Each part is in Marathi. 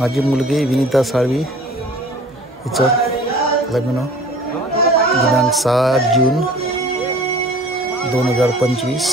माझी मुलगी विनीता साळवी हिचं लग्न दिनांक 7 जून 2025.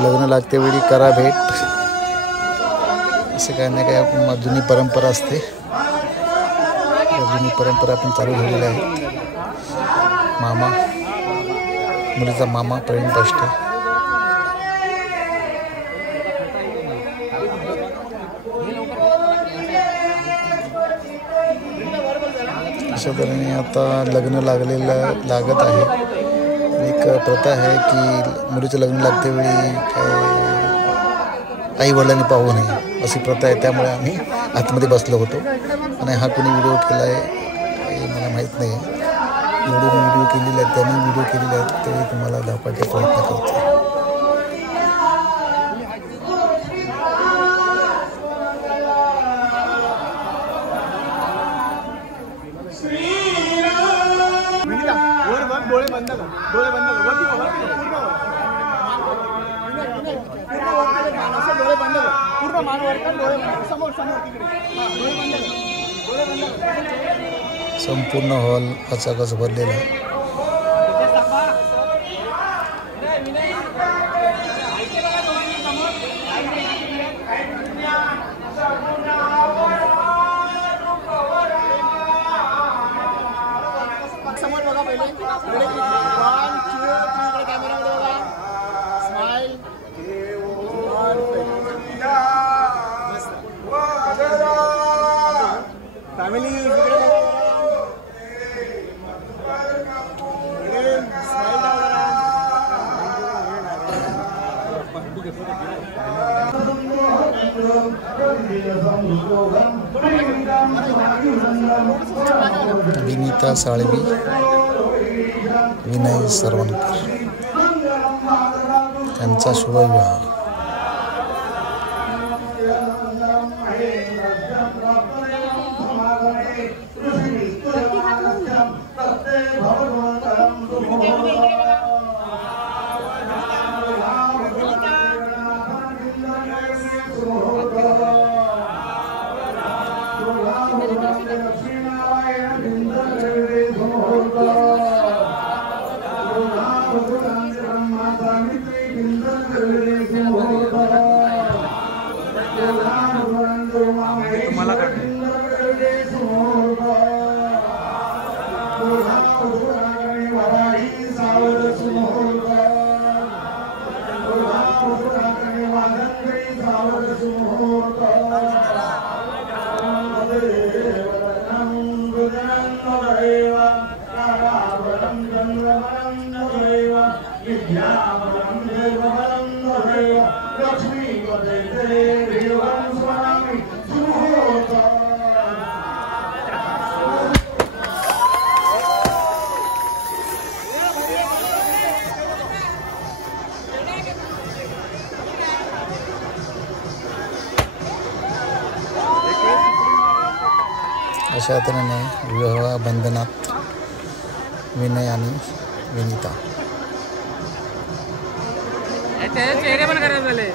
लग्न लागते वेळी करा भेट, असं काय नाही काय जुनी परंपरा असते. जुनी परंपरा पण चालू झालेली आहे. मामा, मुलीचा मामा प्रवीण पाष्टे. अशा तऱ्हेने आता लग्न लागत आहे. एक प्रथा आहे की मुलीचं लग्न लागते वेळी आई वडिलांनी पाहू नये अशी प्रथा आहे. त्यामुळे आम्ही आतमध्ये बसलो होतो आणि हा कोणी व्हिडिओ केला आहे मला माहीत नाही. व्हिडिओ केलेले आहेत, त्यांनी व्हिडिओ केलेले आहेत, ते तुम्हाला दाखवायचा प्रयत्न करतो. डोळे बंद कर, डोळे बंद कर, डोळे बंद कर, पूर्ण मान वर कर, डोळे बंद, समोर समोर तिकडे, डोळे बंद कर, डोळे बंद कर. संपूर्ण हॉल खचाखच भरलेला आहे. समोर बघा पहिले, 1 2 3 कॅमेरा मध्ये बघा, स्माइल, फॅमिली इकडे बघा, विनीता साळवी, विनय सरवणकर त्यांचा शुभविवाह. अशा तऱ्हेने विवाह बंधनात विनय आणि विनीता. चेहरे पण खराब झाले.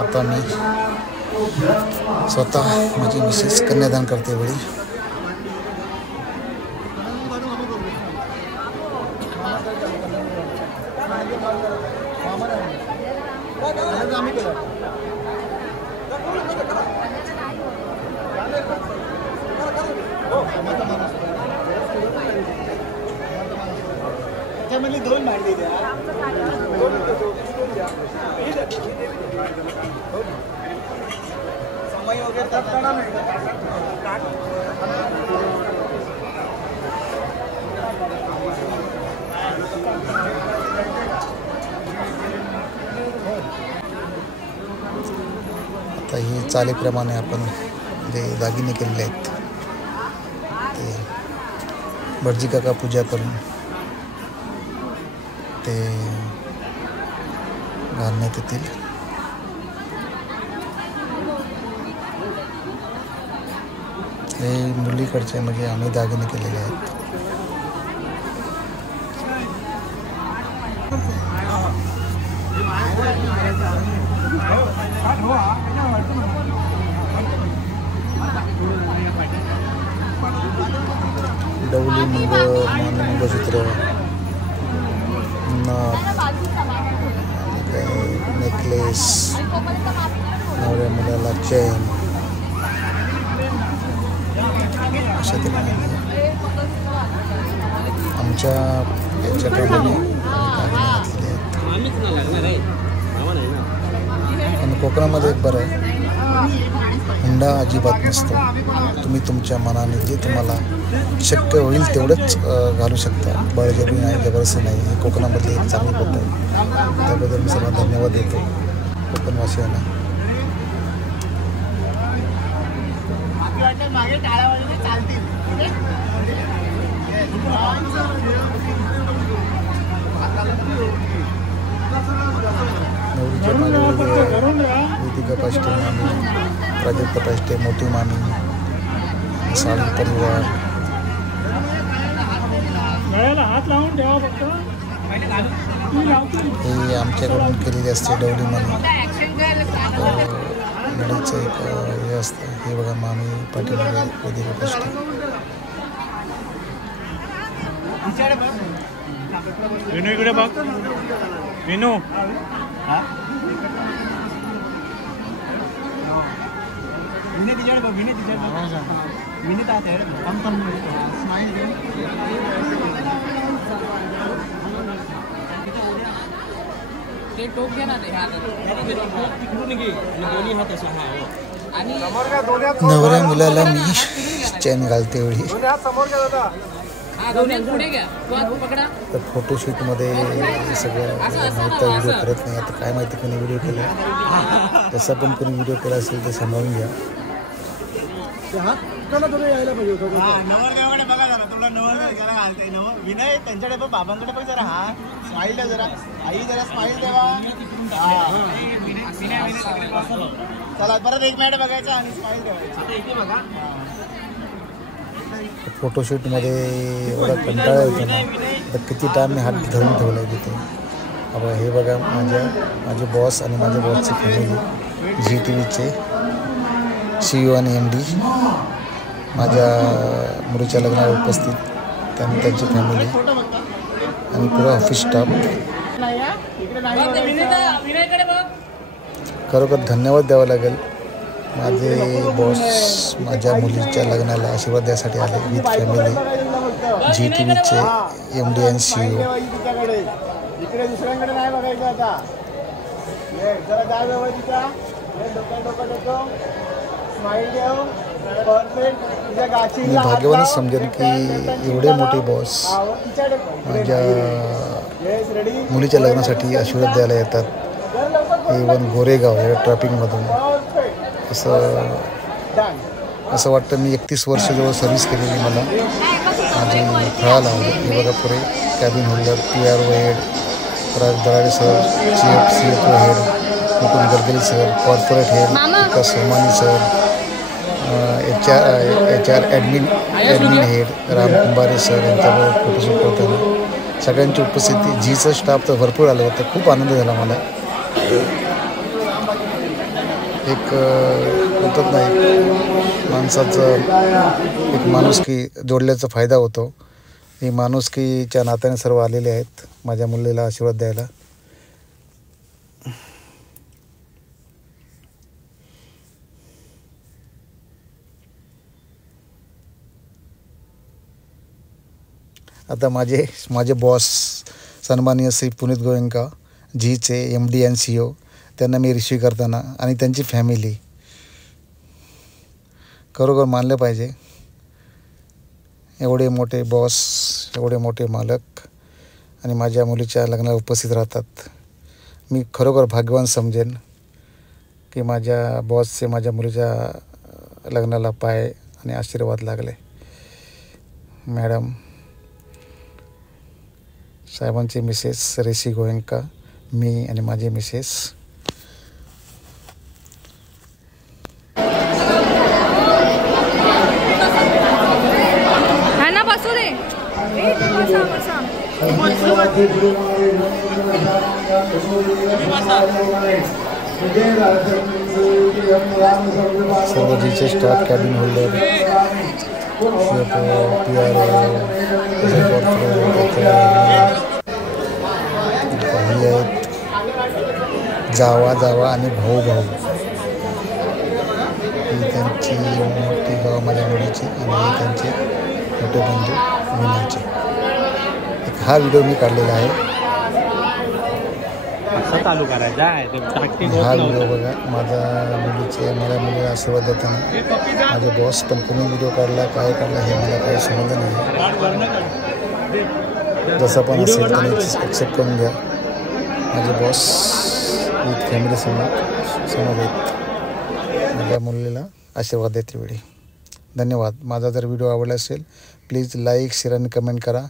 आता मी स्वतः माझी मिसेस कन्यादान करते वेळी दोन भांडी द्या. समय वगैरे आता ही चालीप्रमाणे आपण जे दागिने केलेले आहेत ते भटजी काका पूजा करून ते घालण्यात येतील. हे मुलीकडचे म्हणजे आम्ही दागिने केलेले आहेत. डवली मुंग मंगळसूत्र नथ आणि काही नेकलेस नवऱ्या मुलाला चेन अशा तऱ्हेने आमच्या याच्याप्रमाणे दागिने घातलेले आहेत. पण कोकणामध्ये एक बरं आहे, हुंडा अजिबात नसतो. तुम्ही तुमच्या मनाने जे तुम्हाला शक्य होईल तेवढंच घालू शकता. बळजबरी नाही, जबरदस्ती नाही. ही कोकणामधली एक चांगली पद्धत आहे. त्याबद्दल मी सर्वांना धन्यवाद देतो कोकणवासियांना. नवरीच्या मागे वेदिका पाष्टे मामी, प्राजक्ता पाष्टे, मोठी मामी, साळी परिवार, हे आमच्याकडून केलेली असते डवली म्हणून. मुलीचं एक हे असतं. हे बघा मामी पाठीमागे वेदिका पाष्टे. विनू इकडे बघ. विनू विनय तिच्याकडे बघ. विनय तिच्याकडे विनय ते टोक घे ना नवऱ्या मुलाला मी चेन घालते वेळी तर फोटोशूटमध्ये सगळं माहिती व्हिडिओ करत नाही. आता काय माहिती कोणी व्हिडिओ केला, जसा पण कोणी व्हिडिओ केला असेल ते सांभाळून घ्या. नवरदेवाकडे बघा जरा, थोडा नवरदेवाला घालते. विनय त्यांच्याकडे पण, बाबांकडे पण जरा हा स्माईल द्या जरा. आई जरा स्माईल देवा. चला परत एक मिनिट बघायचा आणि स्माईल द्यायची. फोटोशूटमध्ये एवढा कंटाळा येतो ना, तर किती टाईम मी हात धरून ठेवला आहे तिथे. आता हे बघा माझे बॉस आणि माझ्या बॉसची फॅमिली, झी टी व्हीचे CEO आणि MD, माझ्या मुलीच्या लग्नाला उपस्थित त्यांची फॅमिली आणि पुरा ऑफिस स्टाफ. खरोखर धन्यवाद द्यावा लागेल. माझे बॉस माझ्या मुलीच्या लग्नाला आशीर्वाद द्यासाठी आले विथ फॅमिली. झी टी व्हीचे MD आणि CEO. इकडे दुसऱ्यांकडे नाही बघायचं आता. जरा काय व्यवस्थित मी भाग्यवानच समजेन की एवढे मोठे बॉस माझ्या मुलीच्या लग्नासाठी आशीर्वाद द्यायला येतात. इवन गोरेगाव या ट्रॅफिकमधून. असं वाटतं मी 31 वर्ष जवळ सर्व्हिस केलेली मला माझी फळा लावली. हे बघा पुरे cabin holder, PRO head, Darade sir, CFO head, Mukund Gadkari sir, corporate head Vikas Somani sir, HR admin head Ram Kumbhare sir यांच्याबरोबर फोटोशूट करताना सगळ्यांची उपस्थिती. झीचं स्टाफ तर भरपूर आलं होतं. खूप आनंद झाला मला. एक म्हणतात नाही, माणसाचं एक माणुसकी जोडल्याचा फायदा होतो. ही माणुसकीच्या नात्याने सर्व आलेले आहेत माझ्या मुलीला आशीर्वाद द्यायला. आता माझे बॉस सन्माननीय श्री पुनीत गोयंका, झीचे MD आणि CEO, त्यांना मी रिसीव करताना आणि त्यांची फॅमिली खरोखर मानलं पाहिजे. एवढे मोठे बॉस, एवढे मोठे मालक आणि माझ्या मुलीच्या लग्नाला उपस्थित राहतात. मी खरोखर भाग्यवान समजेन की माझ्या बॉसचे माझ्या मुलीच्या लग्नाला पाय आणि आशीर्वाद लागले. मॅडम साहेबांची मिसेस रेसी गोयंका, मी आणि माझी मिसेस. सर्व जीचे स्टाफ कॅबिन होल्डर जावा आणि भाऊ ही त्यांची मोठी गाव माझ्या मुलीची आणि त्यांचे मोठे बंधू विनाचे. हा व्हिडिओ मी काढलेला आहे. चालू करायचा हा व्हिडिओ बघा माझ्या मुलीला आशीर्वाद देताना माझे बॉस पण कोणी व्हिडिओ काढला काय काढला हे मला काही समजलं नाही. जसं पण असेल त्याने ॲक्सेप्ट करून घ्या. माझे बॉस विथ फॅमिली समोर माझ्या मुलीला आशीर्वाद देते वेळी. धन्यवाद. माझा जर व्हिडिओ आवडला असेल प्लीज लाईक शेअर आणि कमेंट करा.